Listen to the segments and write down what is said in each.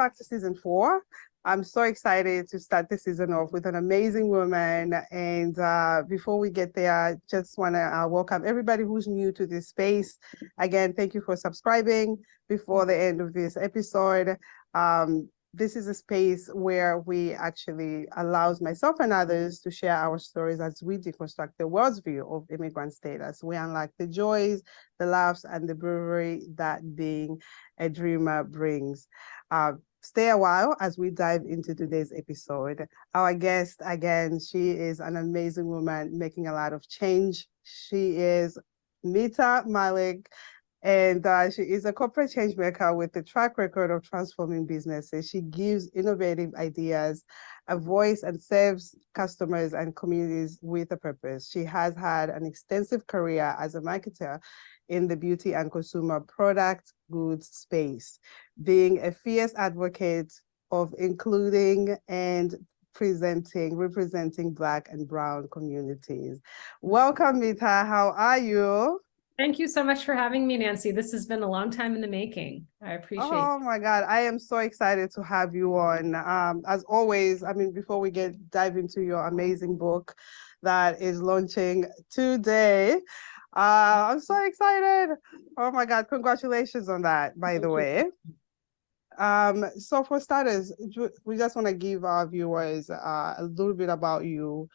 back to season 4. I'm so excited to start the season off with an amazing woman. And before we get there, just want to welcome everybody who's new to this space. Again, thank you for subscribing before the end of this episode. This is a space where we actually allows myself and others to share our stories as we deconstruct the world's view of immigrant status. We unlock the joys, the laughs, and the bravery that being a dreamer brings. Stay a while as we dive into today's episode. Our guest, again, she is an amazing woman making a lot of change. She is Mita Mallick, and she is a corporate change maker with a track record of transforming businesses. She gives innovative ideas a voice and serves customers and communities with a purpose. She has had an extensive career as a marketer in the beauty and consumer product goods space, being a fierce advocate of including and representing Black and Brown communities. Welcome, Mita. How are you? Thank you so much for having me, Nancy. This has been a long time in the making. I appreciate it. Oh my God, I am so excited to have you on. As always, I mean, before we dive into your amazing book that is launching today, I'm so excited. Oh my God, congratulations on that, by the way. So for starters, we just want to give our viewers a little bit about you.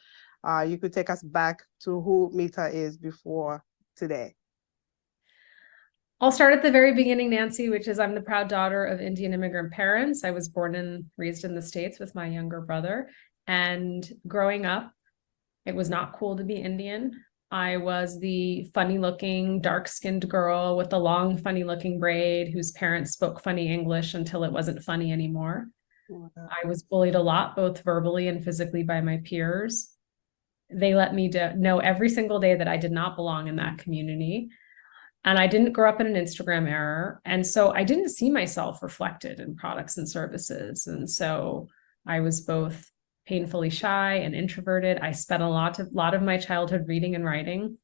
You could take us back to who Mita is before today. I'll start at the very beginning, Nancy, which is I'm the proud daughter of Indian immigrant parents. I was born and raised in the States with my younger brother. And growing up, it was not cool to be Indian. I was the funny-looking, dark-skinned girl with the long, funny-looking braid whose parents spoke funny English until it wasn't funny anymore. Oh, I was bullied a lot, both verbally and physically by my peers. They let me know every single day that I did not belong in that community. And I didn't grow up in an Instagram era. And so I didn't see myself reflected in products and services. And so I was both painfully shy and introverted. I spent a lot of my childhood reading and writing.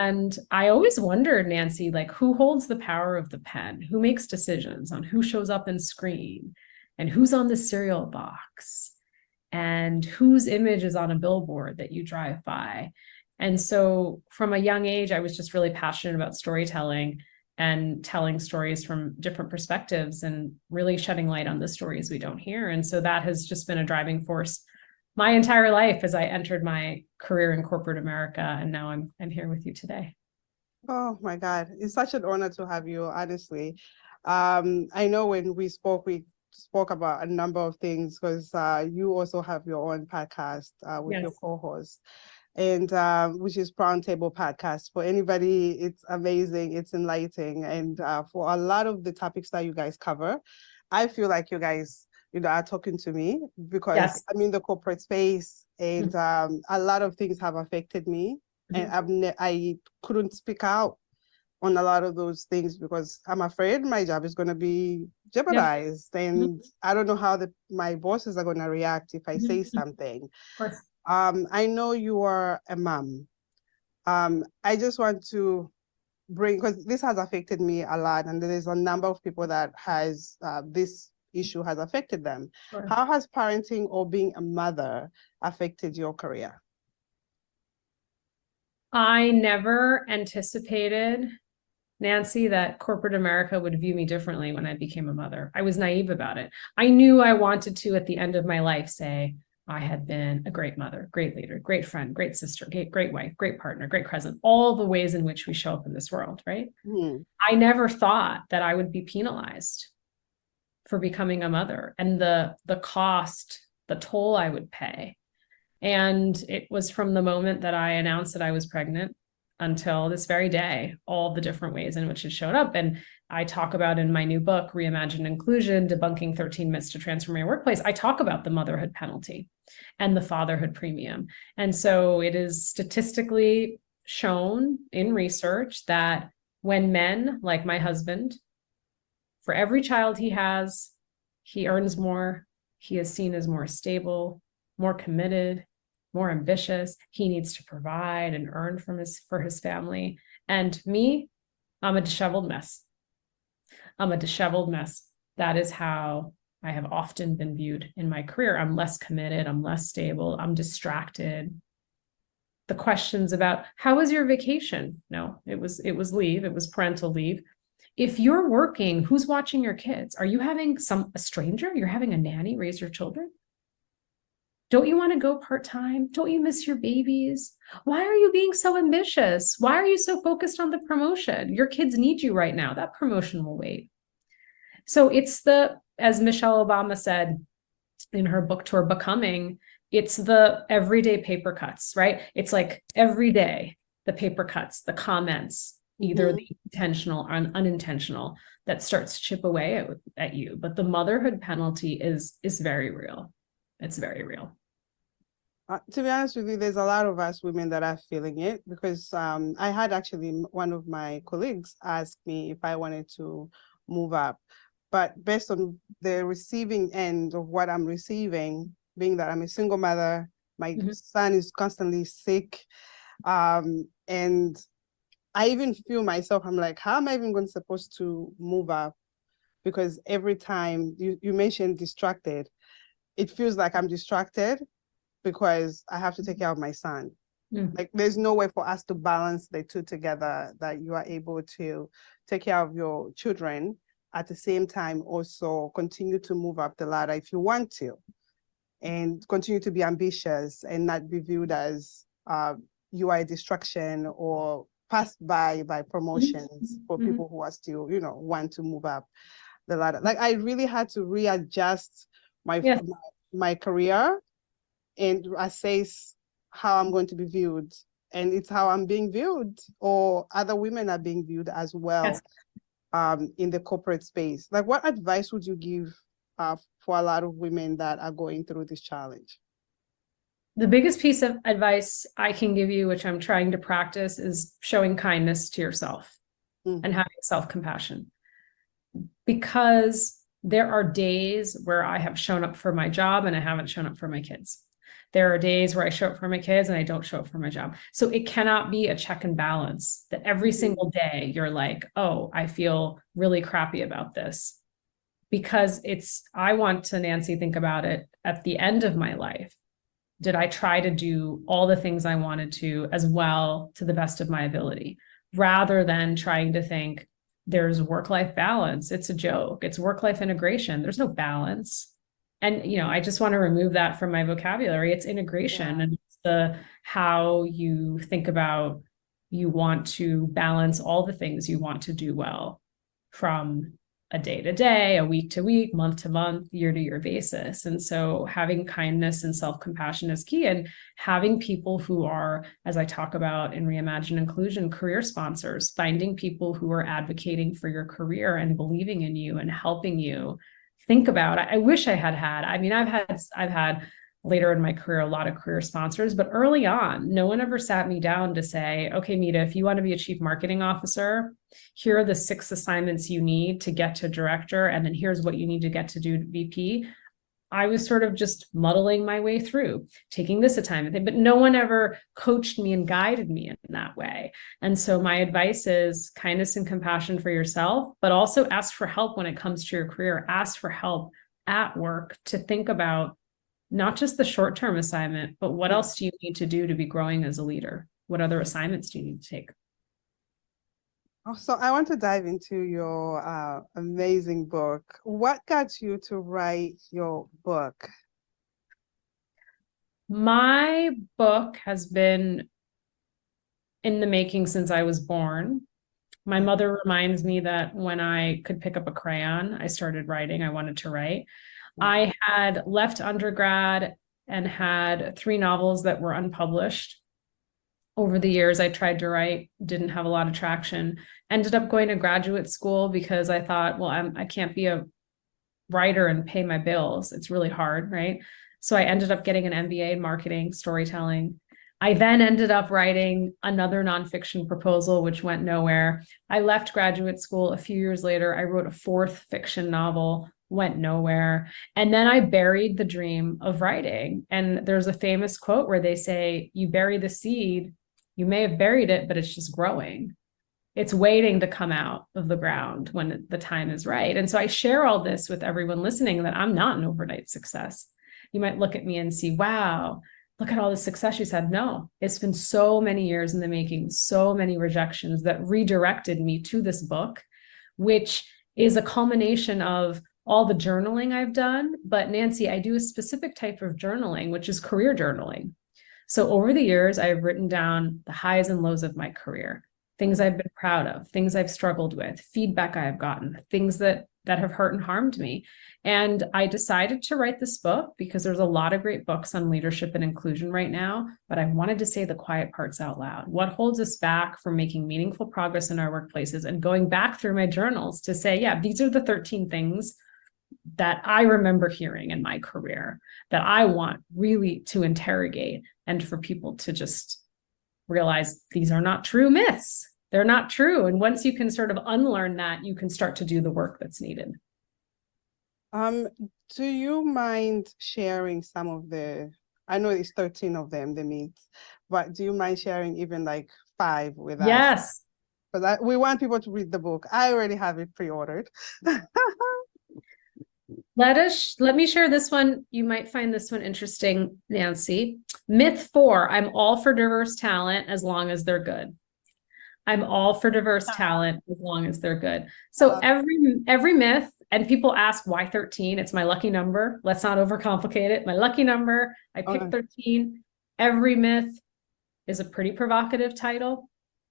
And I always wondered, Nancy, like, who holds the power of the pen? Who makes decisions on who shows up in screen and who's on the cereal box and whose image is on a billboard that you drive by? And so from a young age, I was just really passionate about storytelling and telling stories from different perspectives and really shedding light on the stories we don't hear. And so that has just been a driving force my entire life as I entered my career in corporate America. And now I'm here with you today. Oh my God, it's such an honor to have you, honestly. I know when we spoke about a number of things because you also have your own podcast with your co-host. And which is Brown Table Podcast. For anybody, it's amazing, it's enlightening. And for a lot of the topics that you guys cover, I feel like you guys, are talking to me because I'm in the corporate space and a lot of things have affected me. And I couldn't speak out on a lot of those things because I'm afraid my job is going to be jeopardized. And I don't know how my bosses are going to react if I say something. Of course. I know you are a mom. I just want to because this has affected me a lot, and there's a number of people that has this issue has affected them. Sure. How has parenting or being a mother affected your career? I never anticipated, Nancy, that corporate America would view me differently when I became a mother. I was naive about it. I knew I wanted to, at the end of my life, say, I had been a great mother, great leader, great friend, great sister, great wife, great partner, great cousin, all the ways in which we show up in this world, right? I never thought that I would be penalized for becoming a mother and the cost, the toll I would pay. And it was from the moment that I announced that I was pregnant until this very day, all the different ways in which it showed up. And I talk about in my new book, Reimagine Inclusion, Debunking 13 Myths to Transform Your Workplace, I talk about the motherhood penalty and the fatherhood premium. And so it is statistically shown in research that when men, like my husband, for every child he has, he earns more, he is seen as more stable, more committed, more ambitious. He needs to provide and earn for his family. And me, I'm a disheveled mess. I'm a disheveled mess. that is how I have often been viewed in my career. I'm less committed, I'm less stable, I'm distracted. The questions about how was your vacation? No, it was leave, it was parental leave. If you're working, who's watching your kids? Are you having a stranger? You're having a nanny raise your children? Don't you want to go part-time? Don't you miss your babies? Why are you being so ambitious? Why are you so focused on the promotion? Your kids need you right now. That promotion will wait. So it's as Michelle Obama said in her book tour, Becoming, it's the everyday paper cuts, right? It's like every day, the paper cuts, the comments, either the intentional or unintentional, that starts to chip away at you. But the motherhood penalty is very real. It's very real. To be honest with you, there's a lot of us women that are feeling it, because I had actually one of my colleagues ask me if I wanted to move up. But based on the receiving end of what I'm receiving, being that I'm a single mother, my son is constantly sick, and I even feel myself, I'm like, how am I even supposed to move up? Because every time you mentioned distracted, it feels like I'm distracted because I have to take care of my son. Like, there's no way for us to balance the two together, that you are able to take care of your children at the same time also continue to move up the ladder if you want to, and continue to be ambitious and not be viewed as you are a distraction or passed by promotions for people who are still, want to move up the ladder. Like, I really had to readjust my career and assess how I'm going to be viewed. And it's how I'm being viewed, or other women are being viewed as well. In the corporate space. Like, what advice would you give for a lot of women that are going through this challenge? The biggest piece of advice I can give you, which I'm trying to practice, is showing kindness to yourself and having self-compassion. Because there are days where I have shown up for my job and I haven't shown up for my kids. There are days where I show up for my kids and I don't show up for my job. So it cannot be a check and balance that every single day you're like, oh, I feel really crappy about this. Because I want to, Nancy, think about it at the end of my life. Did I try to do all the things I wanted to as well to the best of my ability, rather than trying to think there's work-life balance? It's a joke. It's work-life integration. There's no balance. And, I just want to remove that from my vocabulary. It's integration, and it's how you think about, you want to balance all the things you want to do well, from a day to day, a week to week, month to month, year to year basis. And so having kindness and self-compassion is key, and having people who are, as I talk about in Reimagine Inclusion, career sponsors, finding people who are advocating for your career and believing in you and helping you think about. I wish I had. I mean, I've had later in my career a lot of career sponsors, but early on, no one ever sat me down to say, okay, Mita, if you want to be a chief marketing officer, here are the 6 assignments you need to get to director, and then here's what you need to get to do VP. I was sort of just muddling my way through, taking this assignment, but no one ever coached me and guided me in that way. And so my advice is kindness and compassion for yourself, but also ask for help when it comes to your career. Ask for help at work to think about not just the short-term assignment, but what else do you need to do to be growing as a leader? What other assignments do you need to take? So I want to dive into your amazing book. What got you to write your book? My book has been in the making since I was born. My mother reminds me that when I could pick up a crayon, I started writing. I wanted to write. I had left undergrad and had 3 novels that were unpublished. Over the years, I tried to write, didn't have a lot of traction, ended up going to graduate school because I thought, well, I can't be a writer and pay my bills. It's really hard, right? So I ended up getting an M.B.A. in marketing, storytelling. I then ended up writing another nonfiction proposal, which went nowhere. I left graduate school. A few years later, I wrote a 4th fiction novel, went nowhere. And then I buried the dream of writing. And there's a famous quote where they say, you bury the seed, you may have buried it, but it's just growing. It's waiting to come out of the ground when the time is right. And so I share all this with everyone listening, that I'm not an overnight success. You might look at me and see, wow, look at all the success she's had. No, it's been so many years in the making, so many rejections that redirected me to this book, which is a culmination of all the journaling I've done. But Nancy, I do a specific type of journaling, which is career journaling. So over the years, I've written down the highs and lows of my career, things I've been proud of, things I've struggled with, feedback I have gotten, things that have hurt and harmed me. And I decided to write this book because there's a lot of great books on leadership and inclusion right now, but I wanted to say the quiet parts out loud. What holds us back from making meaningful progress in our workplaces, and going back through my journals to say, yeah, these are the 13 things that I remember hearing in my career that I want really to interrogate, and for people to just realize these are not true myths. They're not true. And once you can sort of unlearn that, you can start to do the work that's needed. Do you mind sharing some of the, I know it's 13 of them, the myths, but do you mind sharing even like 5 with us? Yes. But we want people to read the book. I already have it pre-ordered. Let me share this one. You might find this one interesting, Nancy. Myth 4, I'm all for diverse talent as long as they're good. I'm all for diverse talent as long as they're good. So every myth, and people ask why 13? It's my lucky number. Let's not overcomplicate it. My lucky number, I picked 13. Every myth is a pretty provocative title.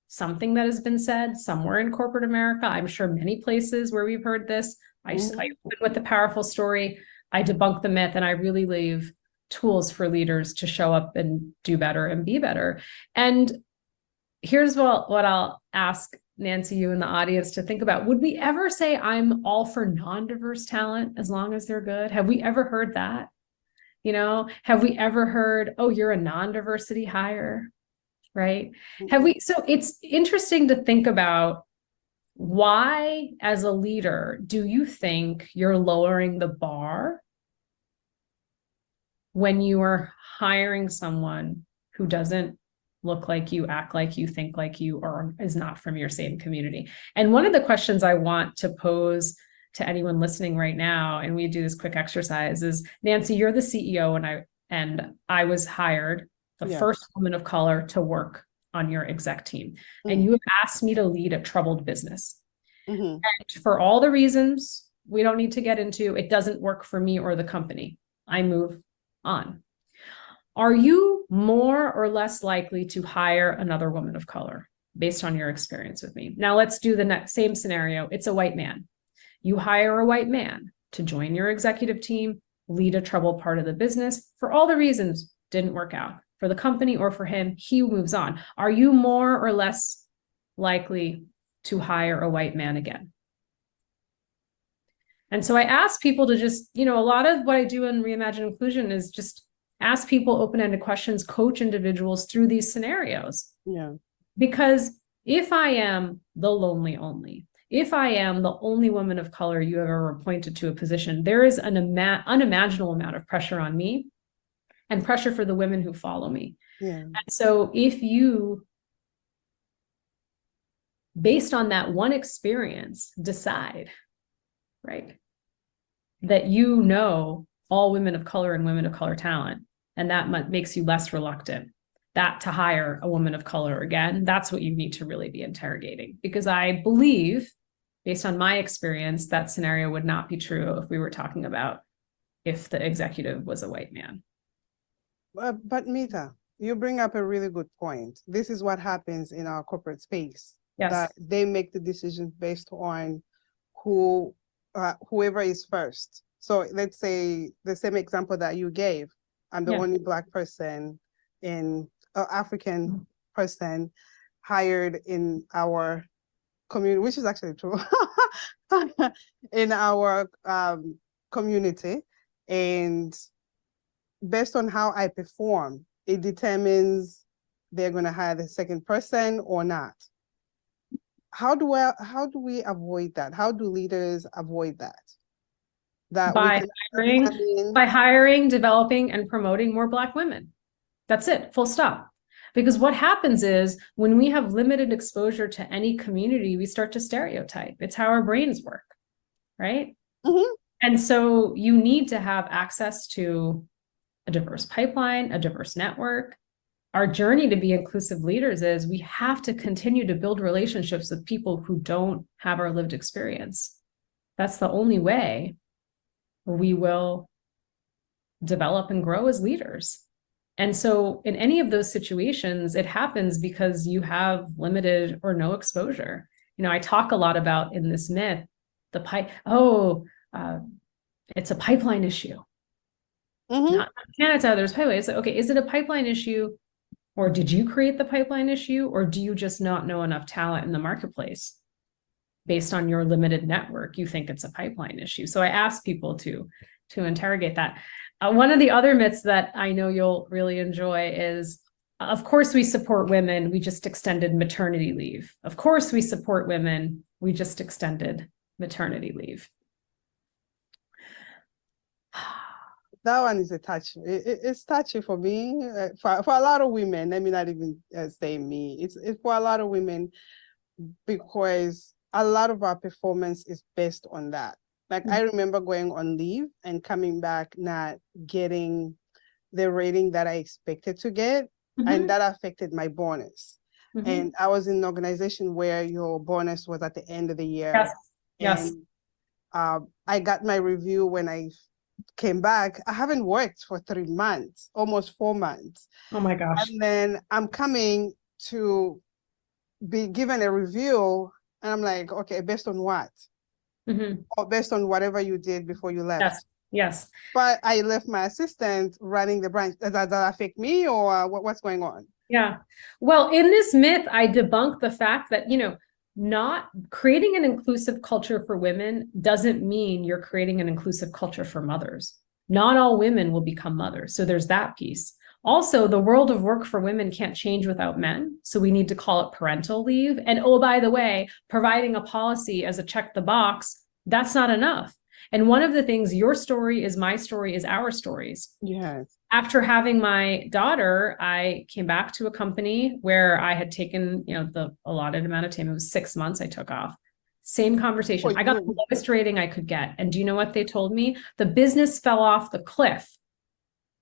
Something that has been said somewhere in corporate America. I'm sure many places where we've heard this. I open with the powerful story. I debunk the myth, and I really leave tools for leaders to show up and do better and be better. And here's what I'll ask Nancy, you in the audience, to think about. Would we ever say I'm all for non-diverse talent as long as they're good? Have we ever heard that? You know, have we ever heard, oh, you're a non-diversity hire, right? Have we? So it's interesting to think about, why, as a leader, do you think you're lowering the bar when you are hiring someone who doesn't look like you, act like you, think like you, or is not from your same community? And one of the questions I want to pose to anyone listening right now, and we do this quick exercise, is, Nancy, you're the CEO, and I was hired, the first woman of color to work on your exec team. And you have asked me to lead a troubled business. And for all the reasons we don't need to get into, it doesn't work for me or the company. I move on. Are you more or less likely to hire another woman of color based on your experience with me? Now let's do the next same scenario. It's a white man. You hire a white man to join your executive team, lead a troubled part of the business. For all the reasons, didn't work out for the company or for him, he moves on. Are you more or less likely to hire a white man again? And so I ask people to just, a lot of what I do in Reimagine Inclusion is just ask people open-ended questions, coach individuals through these scenarios. Yeah. Because if I am the lonely only, if I am the only woman of color you have ever appointed to a position, there is an unimaginable amount of pressure on me and pressure for the women who follow me. Yeah. And so if you, based on that one experience, decide, right, that all women of color and women of color talent, and that makes you less reluctant to hire a woman of color again, that's what you need to really be interrogating. Because I believe, based on my experience, that scenario would not be true if we were talking about if the executive was a white man. But Mita, you bring up a really good point. This is what happens in our corporate space. Yes. That they make the decisions based on whoever is first. So let's say the same example that you gave. I'm the only Black person African person hired in our community, which is actually true, in our community. And based on how I perform, it determines they're going to hire the second person or not. How do we avoid that? How do leaders avoid that? By hiring, developing, and promoting more Black women. That's it, full stop. Because what happens is when we have limited exposure to any community, we start to stereotype. It's how our brains work, right? Mm-hmm. And so you need to have access to a diverse pipeline, a diverse network. Our journey to be inclusive leaders is we have to continue to build relationships with people who don't have our lived experience. That's the only way we will develop and grow as leaders. And so in any of those situations, it happens because you have limited or no exposure. I talk a lot about in this myth, it's a pipeline issue. Mm-hmm. Not Canada, there's pipeline. It's like, okay, is it a pipeline issue? Or did you create the pipeline issue? Or do you just not know enough talent in the marketplace? Based on your limited network, you think it's a pipeline issue. So I ask people to interrogate that. One of the other myths that I know you'll really enjoy is, of course, we support women. We just extended maternity leave. Of course, we support women. We just extended maternity leave. That one is a touchy. It's touchy for me, for a lot of women. Let me not even say me. It's for a lot of women, because a lot of our performance is based on that. Like, I remember going on leave and coming back not getting the rating that I expected to get, and that affected my bonus. And I was in an organization where your bonus was at the end of the year. Yes. Yes. And I got my review when I came back. I haven't worked for 3 months, almost 4 months. Oh my gosh. And then I'm coming to be given a review, and I'm like, okay, based on what? Or based on whatever you did before you left. Yes. Yes. But I left my assistant running the branch. Does that affect me, or what's going on? Yeah. Well, in this myth, I debunk the fact that, not creating an inclusive culture for women doesn't mean you're creating an inclusive culture for mothers. Not all women will become mothers. So there's that piece. Also, the world of work for women can't change without men. So we need to call it parental leave. And oh, by the way, providing a policy as a check the box, that's not enough. And one of the things, your story is my story is our stories. Yes. After having my daughter, I came back to a company where I had taken, the allotted amount of time. It was 6 months I took off. Same conversation. I got the lowest rating I could get. And do you know what they told me? The business fell off the cliff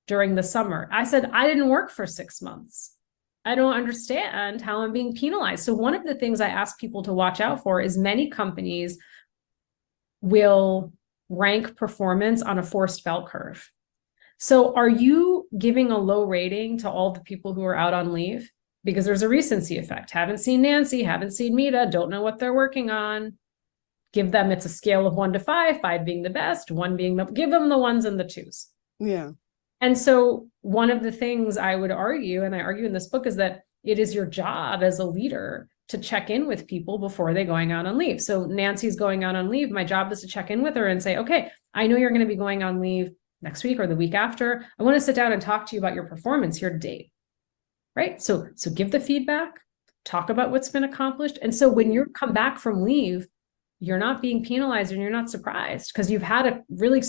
during the summer. I said, I didn't work for 6 months. I don't understand how I'm being penalized. So one of the things I ask people to watch out for is many companies will rank performance on a forced bell curve. So are you giving a low rating to all the people who are out on leave? Because there's a recency effect. Haven't seen Nancy, haven't seen Mita, don't know what they're working on. Give them, it's a scale of 1 to 5, 5 being the best, 1 being give them the 1s and the 2s. Yeah. And so one of the things I would argue, and I argue in this book, is that it is your job as a leader to check in with people before they're going out on leave. So Nancy's going out on leave. My job is to check in with her and say, okay, I know you're going to be going on leave next week or the week after. I want to sit down and talk to you about your performance here to date. Right? So give the feedback, talk about what's been accomplished. And so when you come back from leave, you're not being penalized and you're not surprised because you've had a really,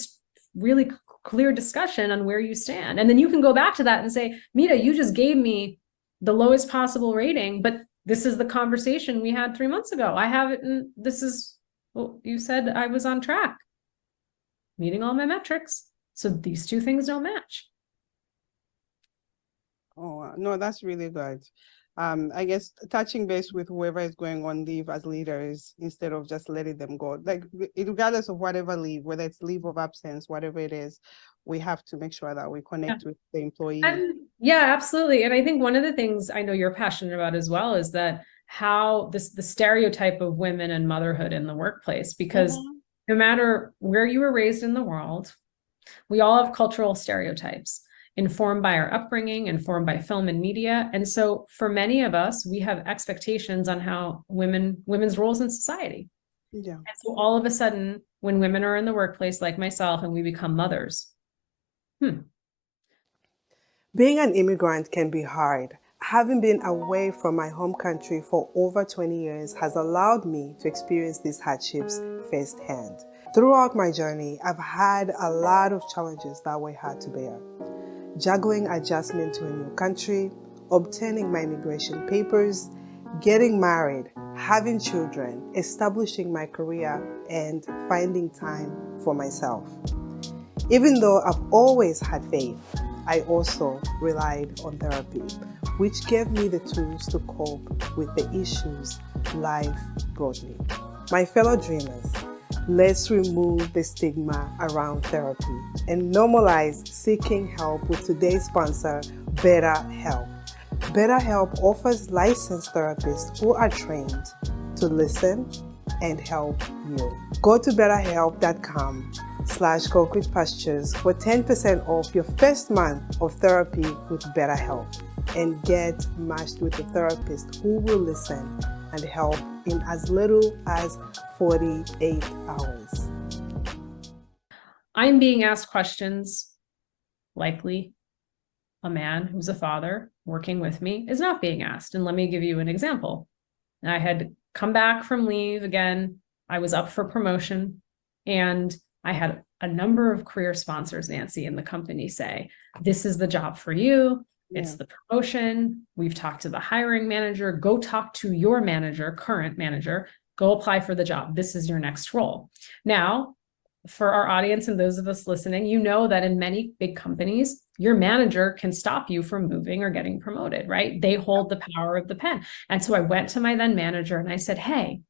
really clear discussion on where you stand. And then you can go back to that and say, Mita, you just gave me the lowest possible rating, but this is the conversation we had 3 months ago. I have it, and this is, well, you said I was on track, meeting all my metrics. So these two things don't match. Oh, no, that's really good. I guess touching base with whoever is going on leave as leaders instead of just letting them go. Like, regardless of whatever leave, whether it's leave of absence, whatever it is, we have to make sure that we connect with the employee. Yeah, absolutely. And I think one of the things I know you're passionate about as well is that how the stereotype of women and motherhood in the workplace, because no matter where you were raised in the world, we all have cultural stereotypes informed by our upbringing, informed by film and media. And so for many of us, we have expectations on how women's roles in society. Yeah. And so all of a sudden, when women are in the workplace like myself and we become mothers, Being an immigrant can be hard. Having been away from my home country for over 20 years has allowed me to experience these hardships firsthand. Throughout my journey, I've had a lot of challenges that were hard to bear. Juggling adjustment to a new country, obtaining my immigration papers, getting married, having children, establishing my career, and finding time for myself. Even though I've always had faith, I also relied on therapy, which gave me the tools to cope with the issues life brought me. My fellow dreamers, let's remove the stigma around therapy and normalize seeking help with today's sponsor, BetterHelp. BetterHelp offers licensed therapists who are trained to listen and help you. Go to betterhelp.com/concretepastures for 10% off your first month of therapy with BetterHelp and get matched with a therapist who will listen and help in as little as 48 hours. I'm being asked questions, likely a man who's a father working with me is not being asked. And let me give you an example. I had come back from leave again. I was up for promotion and I had a number of career sponsors, Nancy, in the company say, this is the job for you. It's the promotion. We've talked to the hiring manager. Go talk to your manager, current manager. Go apply for the job. This is your next role. Now, for our audience and those of us listening, you know that in many big companies, your manager can stop you from moving or getting promoted, right? They hold the power of the pen. And so I went to my then manager and I said, hey,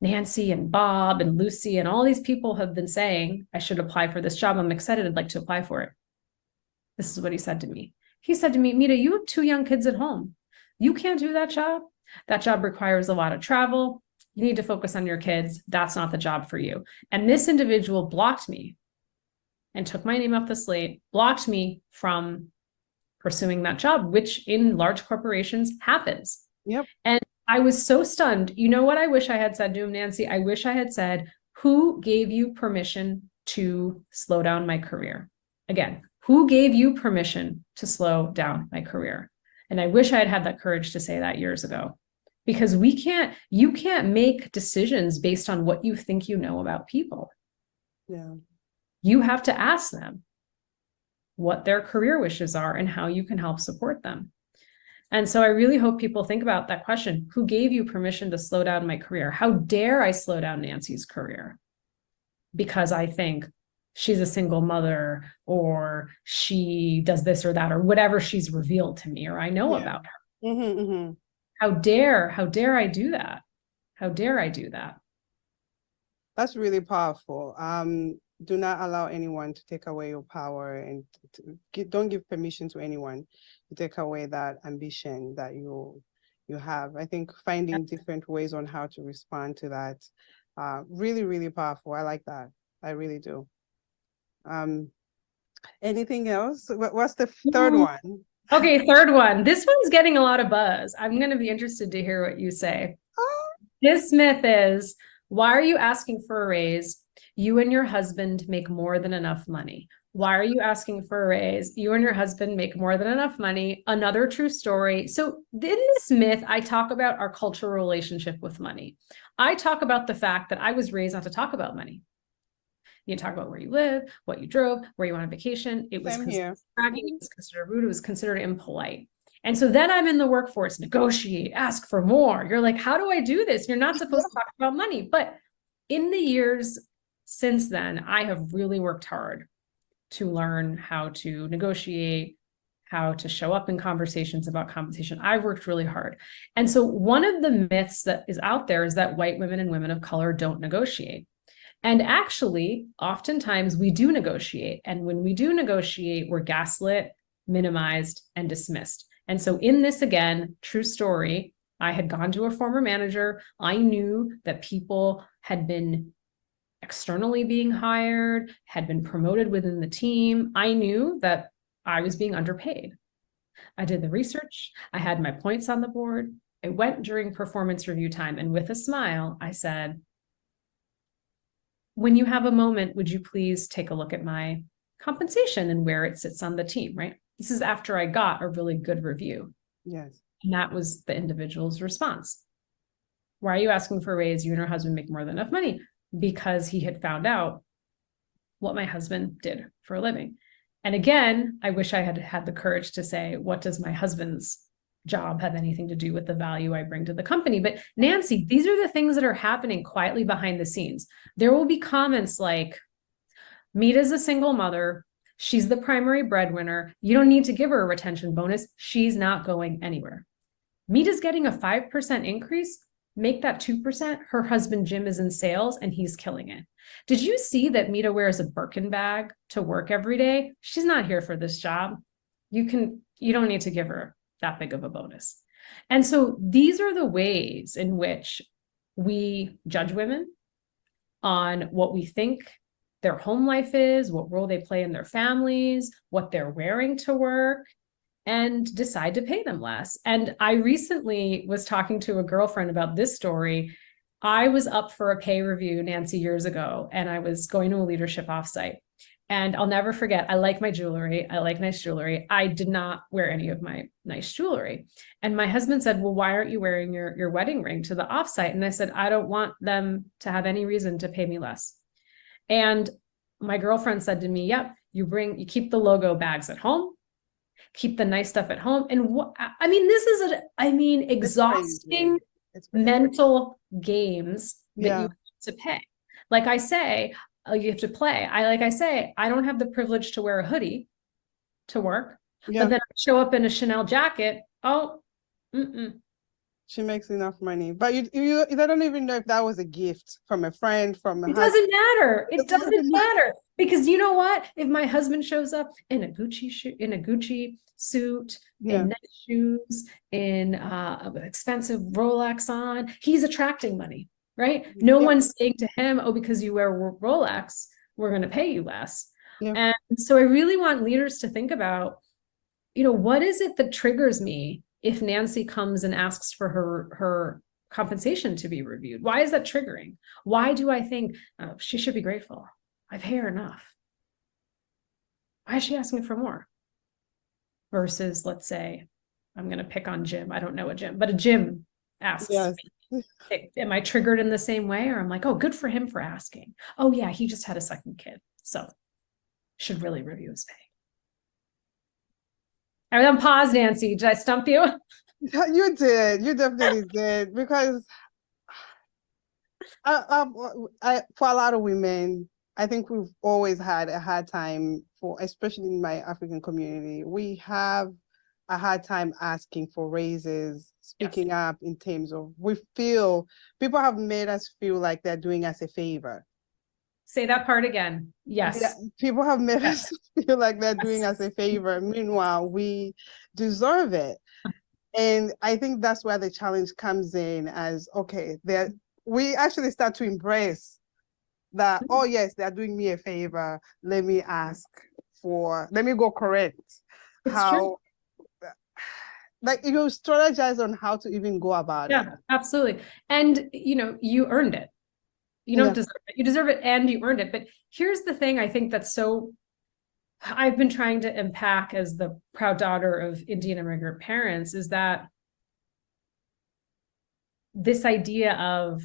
Nancy and Bob and Lucy and all these people have been saying I should apply for this job. I'm excited. I'd like to apply for it. This is what he said to me. He said to me, Mita, you have 2 young kids at home. You can't do that job. That job requires a lot of travel. You need to focus on your kids. That's not the job for you. And this individual blocked me and took my name off the slate, blocked me from pursuing that job, which in large corporations happens. Yep. And I was so stunned. You know what I wish I had said to him, Nancy? I wish I had said, who gave you permission to slow down my career? Again, who gave you permission to slow down my career? And I wish I had had that courage to say that years ago, because you can't make decisions based on what you think you know about people. Yeah. You have to ask them what their career wishes are and how you can help support them. And so I really hope people think about that question. Who gave you permission to slow down my career? How dare I slow down Nancy's career? Because I think she's a single mother, or she does this or that, or whatever she's revealed to me, or I know about her. How dare I do that? How dare I do that? That's really powerful. Do not allow anyone to take away your power, and don't give permission to anyone to take away that ambition that you have. I think finding different ways on how to respond to that, really, really powerful. I like that. I really do. Anything else? What's the third one? Okay, third one. This one's getting a lot of buzz. I'm going to be interested to hear what you say. This myth is, why are you asking for a raise? You and your husband make more than enough money. Why are you asking for a raise? You and your husband make more than enough money. Another true story. So in this myth, I talk about our cultural relationship with money. I talk about the fact that I was raised not to talk about money. You talk about where you live, what you drove, where you went on vacation. It was considered bragging, it was considered rude, it was considered impolite. And so then I'm in the workforce, negotiate, ask for more. You're like, how do I do this? You're not supposed to talk about money. But in the years since then, I have really worked hard to learn how to negotiate, how to show up in conversations about compensation. I've worked really hard. And so one of the myths that is out there is that white women and women of color don't negotiate. And actually, oftentimes we do negotiate. And when we do negotiate, we're gaslit, minimized, and dismissed. And so in this, again, true story, I had gone to a former manager. I knew that people had been externally being hired, had been promoted within the team. I knew that I was being underpaid. I did the research. I had my points on the board. I went during performance review time, and with a smile, I said, when you have a moment, would you please take a look at my compensation and where it sits on the team, right? This is after I got a really good review. Yes. And that was the individual's response. Why are you asking for a raise? You and your husband make more than enough money. Because he had found out what my husband did for a living. And again, I wish I had had the courage to say, what does my husband's job have anything to do with the value I bring to the company? But Nancy, these are the things that are happening quietly behind the scenes. There will be comments like, Mita's a single mother. She's the primary breadwinner. You don't need to give her a retention bonus. She's not going anywhere. Mita's getting a 5% increase. Make that 2%. Her husband, Jim, is in sales and he's killing it. Did you see that Mita wears a Birkin bag to work every day? She's not here for this job. You don't need to give her that big of a bonus. And so these are the ways in which we judge women on what we think their home life is, what role they play in their families, what they're wearing to work, and decide to pay them less. And I recently was talking to a girlfriend about this story. I was up for a pay review, Nancy, years ago, and I was going to a leadership offsite. And I'll never forget, I like my jewelry. I like nice jewelry. I did not wear any of my nice jewelry. And my husband said, well, why aren't you wearing your wedding ring to the offsite? And I said, I don't want them to have any reason to pay me less. And my girlfriend said to me, yep, you keep the logo bags at home, keep the nice stuff at home. And this is exhausting mental games that you have to pay. Like I say, you have to play. I don't have the privilege to wear a hoodie to work, but then I show up in a Chanel jacket. Oh, she makes enough money, but you don't even know if that was a gift from a friend, it doesn't matter. It doesn't matter, because you know what? If my husband shows up in a Gucci suit, in nice shoes, in expensive Rolex on, he's attracting money, right? No one's saying to him, oh, because you wear Rolex, we're going to pay you less. And so I really want leaders to think about, what is it that triggers me if Nancy comes and asks for her compensation to be reviewed? Why is that triggering? Why do I think she should be grateful? I pay her enough. Why is she asking for more? Versus, let's say, I'm going to pick on Jim. I don't know a Jim, but a Jim asks me, am I triggered in the same way? Or I'm like, oh, good for him for asking. Oh yeah, he just had a second kid, so should really review his pay. I was on pause, Nancy. Did I stump you? You did. You definitely did. Because for a lot of women, I think we've always had a hard time, especially in my African community, we have a hard time asking for raises, speaking up in terms of, people have made us feel like they're doing us a favor. Say that part again. Yes. Yeah, people have made us feel like they're doing us a favor. Meanwhile, we deserve it. And I think that's where the challenge comes in, as, okay, we actually start to embrace that, oh yes, they're doing me a favor. Let me go correct. It's true. Like, you strategize on how to even go about it. Yeah, absolutely. And you earned it. You don't deserve it. You deserve it and you earned it. But here's the thing I think I've been trying to unpack as the proud daughter of Indian immigrant parents, is that this idea of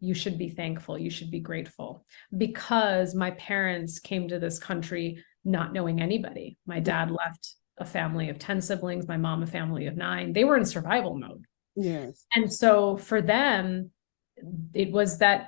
you should be thankful, you should be grateful, because my parents came to this country not knowing anybody. My dad left a family of 10 siblings, my mom a family of 9. They were in survival mode. Yes. And so for them, it was that,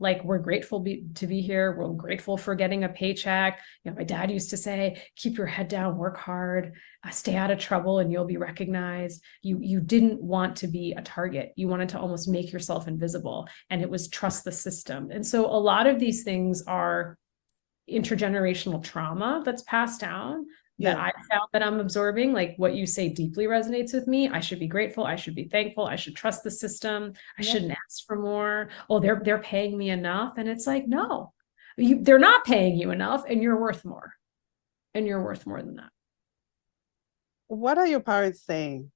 like, we're grateful to be here. We're grateful for getting a paycheck. My dad used to say, keep your head down, work hard, stay out of trouble, and you'll be recognized. You didn't want to be a target. You wanted to almost make yourself invisible. And it was trust the system. And so a lot of these things are intergenerational trauma that's passed down, that I found that I'm absorbing. Like what you say deeply resonates with me. I should be grateful. I should be thankful. I should trust the system. I shouldn't ask for more. Oh, they're paying me enough. And it's like, no, they're not paying you enough, and you're worth more. And you're worth more than that. What are your parents saying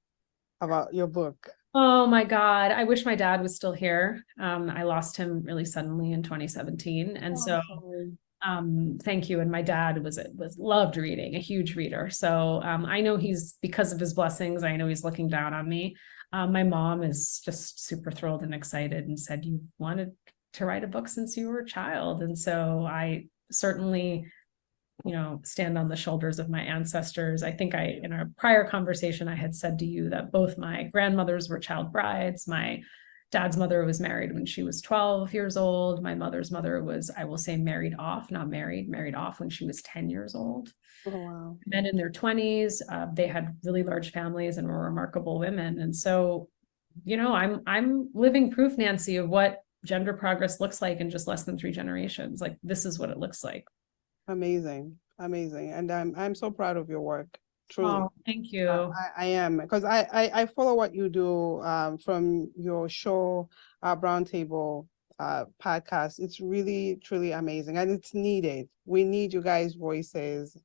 about your book? Oh my God. I wish my dad was still here. I lost him really suddenly in 2017. And thank you. And my dad was loved reading, a huge reader. So I know because of his blessings, I know he's looking down on me. My mom is just super thrilled and excited and said, you wanted to write a book since you were a child. And so I certainly stand on the shoulders of my ancestors. I think in our prior conversation, I had said to you that both my grandmothers were child brides. My dad's mother was married when she was 12 years old. My mother's mother was, I will say, married off, not married, married off when she was 10 years old. Oh, wow. Men in their 20s, they had really large families and were remarkable women. And so, I'm living proof, Nancy, of what gender progress looks like in just less than 3 generations. Like, this is what it looks like. Amazing. And I'm so proud of your work. Truly. Oh, thank you. I am, because I follow what you do from your show, Brown Table podcast. It's really, truly amazing, and it's needed. We need you guys' voices.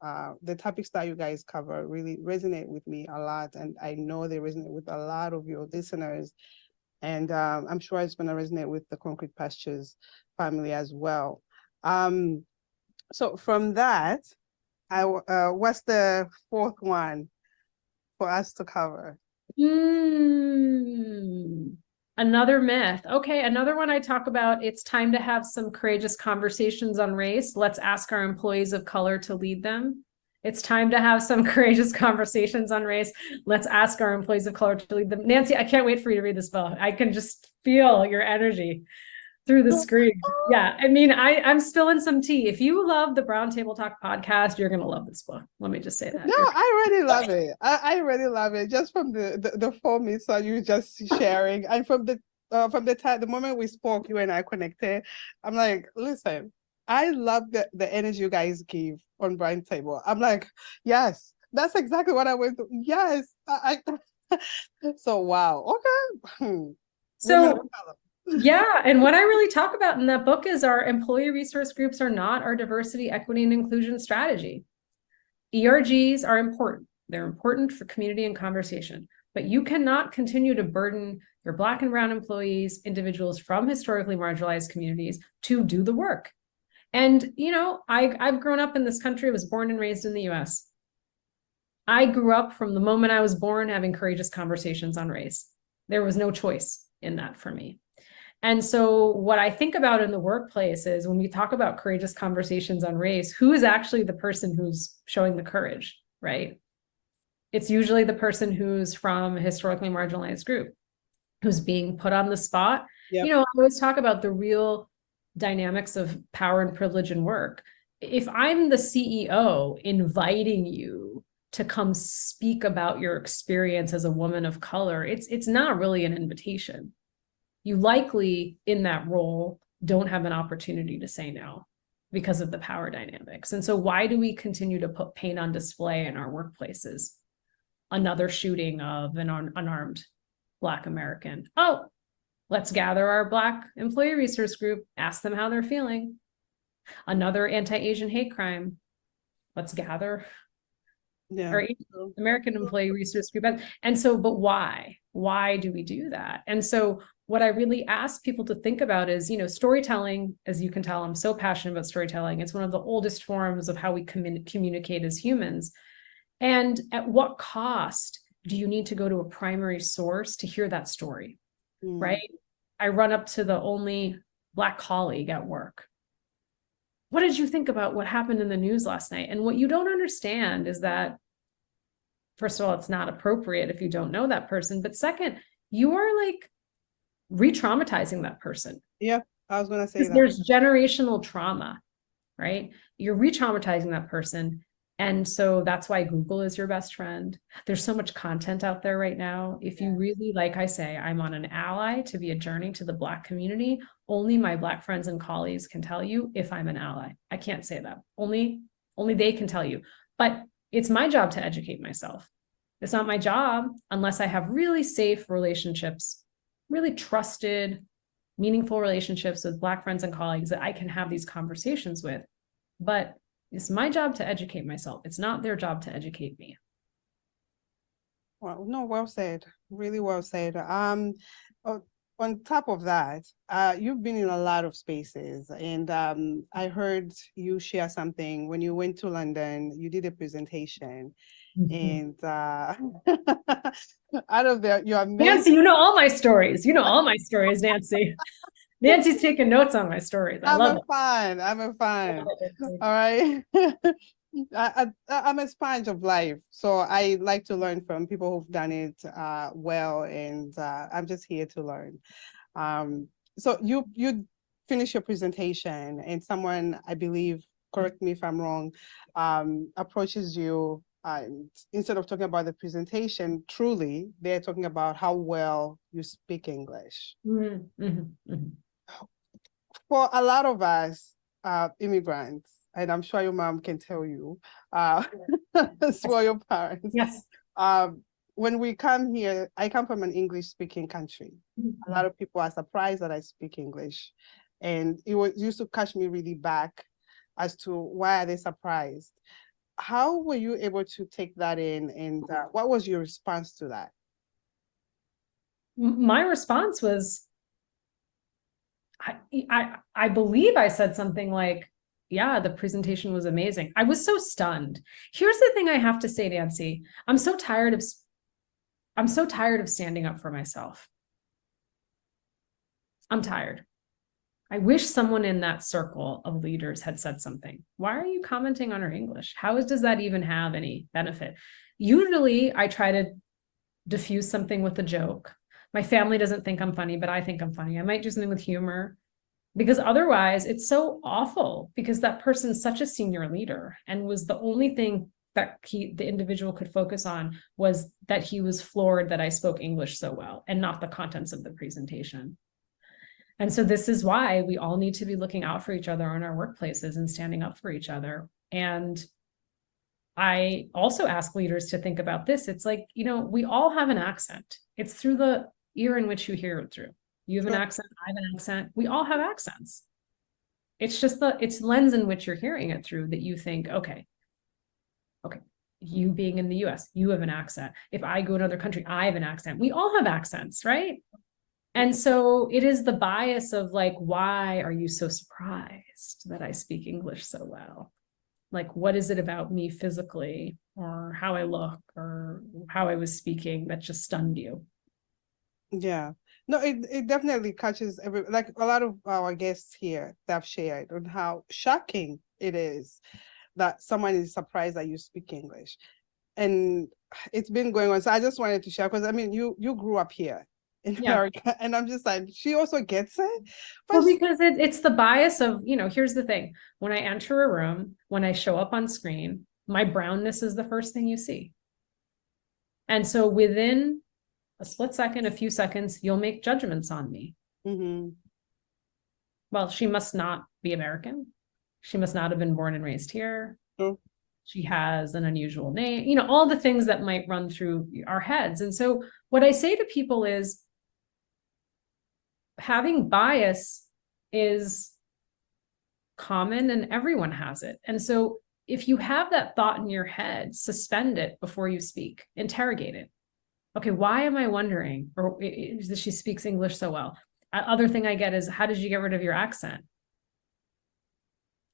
The topics that you guys cover really resonate with me a lot, and I know they resonate with a lot of your listeners. And I'm sure it's going to resonate with the Concrete Pastures family as well. So from that, what's the 4th one for us to cover? Another myth. Okay, another one I talk about. It's time to have some courageous conversations on race. Let's ask our employees of color to lead them. It's time to have some courageous conversations on race. Let's ask our employees of color to lead them. Nancy, I can't wait for you to read this book. I can just feel your energy through the screen. Yeah, I mean, I'm spilling some tea. If you love the Brown Table Talk podcast, you're going to love this book. Let me just say that. No, I really love it. I really love it. Just from the 4 minutes that you just sharing, and from the time, the moment we spoke, you and I connected, I'm like, listen, I love the energy you guys give on Brown Table. I'm like, yes, that's exactly what I went through. Yes. So, wow. Okay. So, yeah. And what I really talk about in that book is our employee resource groups are not our diversity, equity, and inclusion strategy. ERGs are important. They're important for community and conversation, but you cannot continue to burden your Black and Brown employees, individuals from historically marginalized communities, to do the work. And, I've grown up in this country. I was born and raised in the US. I grew up from the moment I was born having courageous conversations on race. There was no choice in that for me. And so what I think about in the workplace is when we talk about courageous conversations on race, who is actually the person who's showing the courage, right? It's usually the person who's from a historically marginalized group, who's being put on the spot. Yep. I always talk about the real dynamics of power and privilege in work. If I'm the CEO inviting you to come speak about your experience as a woman of color, it's not really an invitation. You likely, in that role, don't have an opportunity to say no because of the power dynamics. And so why do we continue to put paint on display in our workplaces? Another shooting of an unarmed Black American. Oh, let's gather our Black employee resource group, ask them how they're feeling. Another anti-Asian hate crime. Let's gather our American employee resource group. And so, but why? Why do we do that? And so what I really ask people to think about is, storytelling, as you can tell, I'm so passionate about storytelling. It's one of the oldest forms of how we communicate as humans. And at what cost do you need to go to a primary source to hear that story, right? I run up to the only Black colleague at work. What did you think about what happened in the news last night? And what you don't understand is that, first of all, it's not appropriate if you don't know that person. But second, you are like re-traumatizing that person. Yeah, I was going to say that. There's generational trauma, right? You're re-traumatizing that person. And so that's why Google is your best friend. There's so much content out there right now. If you really, like I say, I'm on an ally to be a journey to the Black community. Only my Black friends and colleagues can tell you if I'm an ally. I can't say that. Only they can tell you. But it's my job to educate myself. It's not my job unless I have really safe relationships, really trusted, meaningful relationships with Black friends and colleagues that I can have these conversations with. But it's my job to educate myself. It's not their job to educate me. Well, no, well said. Really well said. On top of that, you've been in a lot of spaces, and I heard you share something when you went to London. You did a presentation, and out of there, you are Nancy. You know all my stories. Nancy. Nancy's taking notes on my stories. I'm a fan. All right. I'm a sponge of life, so I like to learn from people who've done it well, and I'm just here to learn. Um, so you finish your presentation, and someone, I believe, correct me if I'm wrong, approaches you. Instead of talking about the presentation, truly, they're talking about how well you speak English. Mhm, mhm, mhm. For a lot of us, immigrants, and I'm sure your mom can tell you, uh, as well your parents, Yes. um, when we come here, I come from an English speaking country. A lot of people are surprised that I speak English. And it was used to catch me really back as to why are they surprised. How were you able to take that in, and what was your response to that? My response was, I believe I said something like, yeah, the presentation was amazing. I was so stunned. Here's the thing I have to say, Nancy. I'm so tired of standing up for myself. I'm tired. I wish someone in that circle of leaders had said something. Why are you commenting on her English? Does that even have any benefit? Usually I try to diffuse something with a joke. My family doesn't think I'm funny, but I think I'm funny. I might do something with humor, because otherwise it's so awful, because that person's such a senior leader, and was the only thing that the individual could focus on was that he was floored that I spoke English so well, and not the contents of the presentation. And so this is why we all need to be looking out for each other in our workplaces and standing up for each other. And I also ask leaders to think about this. It's like, we all have an accent. It's through the ear in which you hear it through. You have an accent, I have an accent. We all have accents. It's just it's lens in which you're hearing it through that you think, okay, you being in the US, you have an accent. If I go to another country, I have an accent. We all have accents, right? And so it is the bias of like, why are you so surprised that I speak English so well? Like, what is it about me physically, or how I look, or how I was speaking that just stunned you? Yeah. No, it definitely catches like a lot of our guests here that have shared on how shocking it is that someone is surprised that you speak English. And it's been going on. So I just wanted to share, because I mean you grew up here in Yeah. America, and I'm just like, she also gets it. But Well, because it's the bias of, here's the thing. When I enter a room, when I show up on screen, my brownness is the first thing you see. And so within a split second, a few seconds, you'll make judgments on me. Well, she must not be American. She must not have been born and raised here. She has an unusual name, all the things that might run through our heads. And so what I say to people is, having bias is common and everyone has it. And so if you have that thought in your head, suspend it before you speak, interrogate it. Okay, why am I wondering, or is that she speaks English so well? Other thing I get is, how did you get rid of your accent?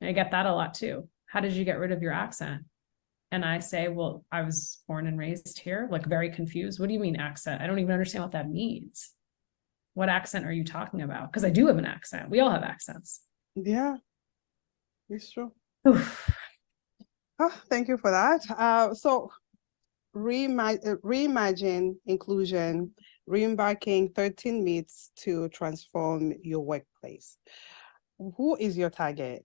I get that a lot too. How did you get rid of your accent? And I say, well, I was born and raised here, like very confused. What do you mean accent? I don't even understand what that means. What accent are you talking about? Because I do have an accent. We all have accents. Yeah, it's true. Oof. Oh, thank you for that. So reimagine inclusion, reembarking 13 myths to transform your workplace. Who is your target?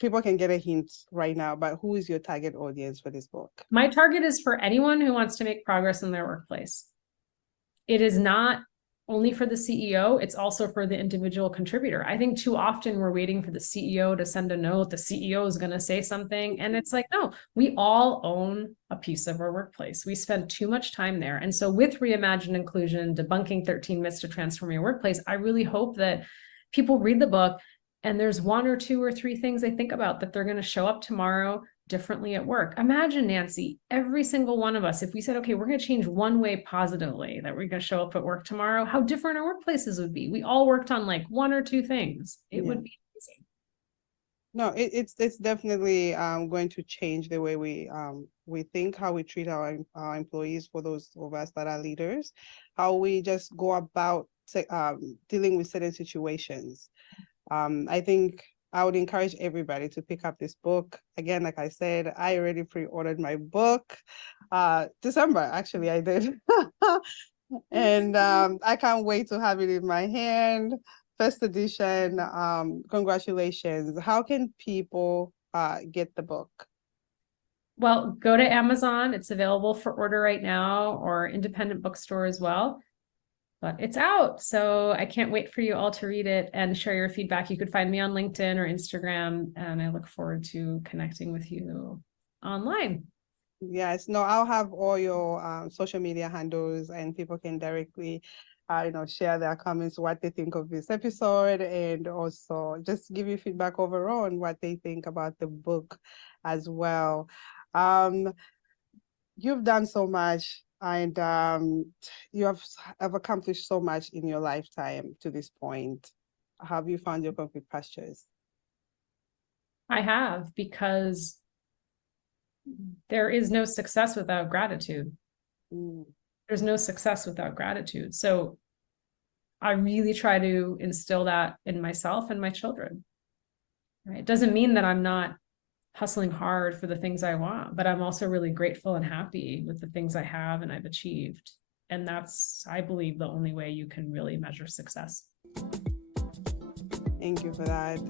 People can get a hint right now, but who is your target audience for this book? My target is for anyone who wants to make progress in their workplace. It is not only for the CEO, it's also for the individual contributor. I think too often we're waiting for the CEO to send a note, the CEO is going to say something. And it's like, no, we all own a piece of our workplace. We spend too much time there. And so with Reimagine Inclusion, debunking 13 myths to transform your workplace, I really hope that people read the book and there's one or two or three things they think about that they're going to show up tomorrow differently at work. Imagine, Nancy, every single one of us, if we said, okay, we're going to change one way positively that we're going to show up at work tomorrow, how different our workplaces would be. We all worked on like one or two things. It would be amazing. No, it's definitely going to change the way we think, how we treat our employees, for those of us that are leaders, how we just go about dealing with certain situations. I think I would encourage everybody to pick up this book. Again, like I said, I already pre-ordered my book. December, actually, I did. And I can't wait to have it in my hand. First edition. Congratulations. How can people get the book? Well, go to Amazon. It's available for order right now, or independent bookstore as well. But it's out, so I can't wait for you all to read it and share your feedback. You could find me on LinkedIn or Instagram, and I look forward to connecting with you online. Yes, no, I'll have all your social media handles, and people can directly, share their comments, what they think of this episode, and also just give you feedback overall on what they think about the book as well. You've done so much, and you have accomplished so much in your lifetime to this point. Have you found your concrete pastures? I have, because there is no success without gratitude. There's no success without gratitude. So I really try to instill that in myself and my children. Right? It doesn't mean that I'm not hustling hard for the things I want, but I'm also really grateful and happy with the things I have and I've achieved. And that's, I believe, the only way you can really measure success. Thank you for that.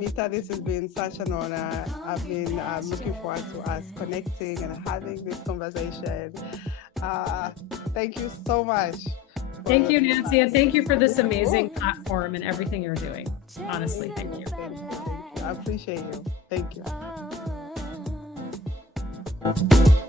Mita, this has been such an honor. I've been looking forward to us connecting and having this conversation. Thank you so much. Thank you, Nancy, and thank you for this amazing platform and everything you're doing. Honestly, thank you. I appreciate you. Thank you.